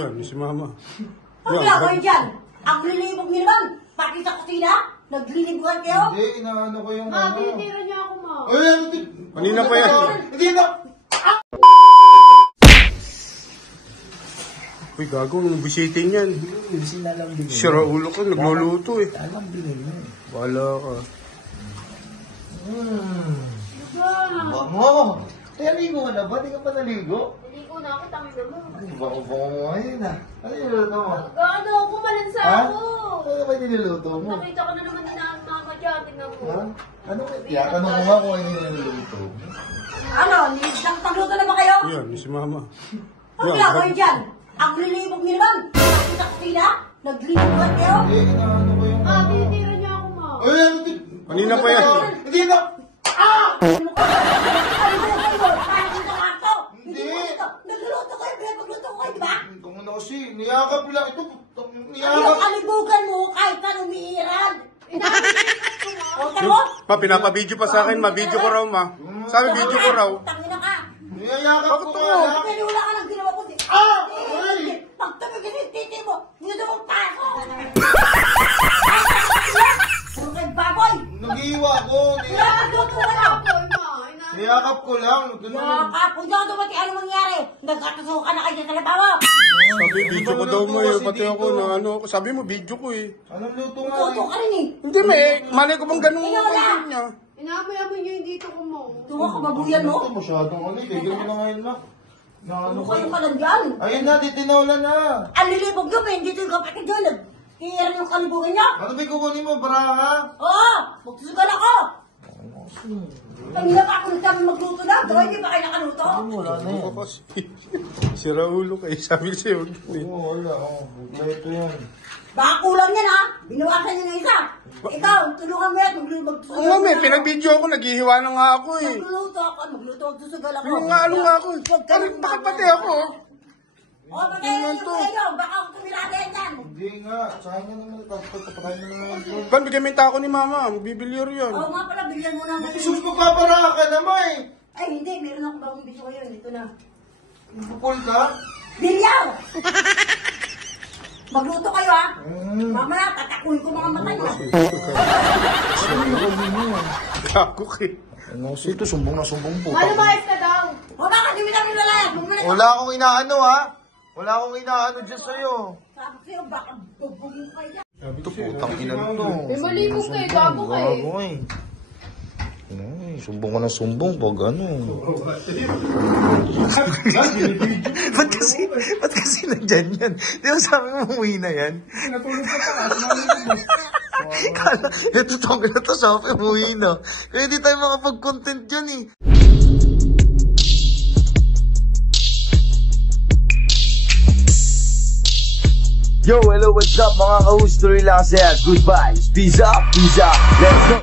Yan, si Mama. Ano ginagawa niyo dyan? Ang lilibog niyo naman. Pati sa kusina, naglilibugan kayo. Hindi, inaano ko yung Ma, binitira niya ako, ma. Ay, Kanina pa yan. Hindi na. Uy, gago, nung bisiting yan. Sila lang din. Sira ulo ko, nagluluto eh. Alam din mo. Wala ka. Bango. Kaya ligo ka na ba? Di ka pa naligo? Naligo na ako, tangin na mo. Ay, bango-bango mo ngayon ah. Ano yung niluto mo? Gaano, kumalansa Ha? ako. Ano ba yung niluluto mo? Nakita ko na naman din ang mama dyan, tingnan mo. Ha? Ano ba? Tanong mo nga kung ano yung niluluto mo. Ano, nagpagluto na ba kayo? Yan, si Mama. Ano ginagawa niyo dyan? Ang lilibog niyo naman. Pati sa kusina, naglilibugan kayo. Hindi, inaano ko yung Ma, binitira niya ako, ma. Ay, Kanina pa yan. Hindi na. Ano kayo? Parang dito nga to. Hindi. Nagluluto kayo, pinapagluto ko kayo, di ba? Ito mo na kasi. Niyakap lang. Ito. Ang Niyakap. kalibugan mo kahit ka umiiran. O, taro? Pa, pinapabidyo pa sa akin, ma-video ko raw, ma. Sabi, video ko raw. Tangina ka. Niyakap ko nga lang. Pero wala ka nang ginawa ko. Ay! Pag tumigil yung titi mo, dito mo paso. Ano kayo baboy? Nagiiwa ko. Pinapagluto ka lang. Niyakap ko lang. Yakap, kung diyan dumati, ano mangyari? Nagkatuso ka na kayo sa labawa. Sabi, video ko daw mo eh. Pati ako na ano. Sabi mo, video ko eh. Anong luto nga? Tuto ka rin eh. Hindi, may. Malay ko bang ganun yung content niya. Inamoy-amoy niyo yung dito ko, mo. Tuwa ka babuyan mo. Ito masyadong ano. Tigil mo na ngayon na. Ano kayo ka lang dyan? Ayun na, titinaw na. Ang lilibog yun eh, dito yung kapatid dyan. Nag-iiran yung kalibugan niya. Ano ba kukunin mo, baraha? Oo, magsusugal ako. Kanina pa ako nagsabi magluto na. Doon, hindi ba kayo nakaluto? Wala na yan. Ako kasi. Sira ulo kayo. Sabi ko sa'yo. Oo, wala. Ito yan. Baka kulang yan ha. Binawasan niyo na isa. Ikaw, tulungan mo yan. Magsusugal Oo, may pinag-video ako. Naghihiwa na nga ako eh. Magluto ako. Magluto, magsusugal ako. Yung nga, ano nga ako. Bakit pati ako? O, patay yung kayo. Baka ako tumilada yan dyan. Hindi nga. Sayang nga naman. Papatayin mo na naman. Ban, bigyan mo yung tako ni Mama. Bibilyar yan. Oo nga pala, bilyan mo na natin. Sus, magpaparaha ka naman eh. Ay, hindi. Meron akong bagong bisyo ngayon. Ito na. Bukol ka? Bilyaw! Magluto kayo ha. Mamaya, tatakuin ko mga mata niya. Ako kayo. Ano kasi ito? Sumbong na sumbong po. Malumayas ka daw. O bakit hindi namin lalayas? Bumalik Wala akong inaano ha. Wala akong inaano dyan sa'yo. Sabi ko sa'yo, baka bubugin ko kayo dyan. Ito putang ina to. May malibog ka eh, gago ka eh. Gago eh. Ay, sumbong ka ng sumbong pag ano. Ba't kasi nandyan yan? Di ba sabi mo umuwi na yan? Natulog ka pa. Kala, ito tong na to, sabi umuwi na. Kaya di tayo makapag-content yan eh. Yo, hello, what's up mga ka-host? Tuloy lang saya. Goodbye. Peace up. Let's go.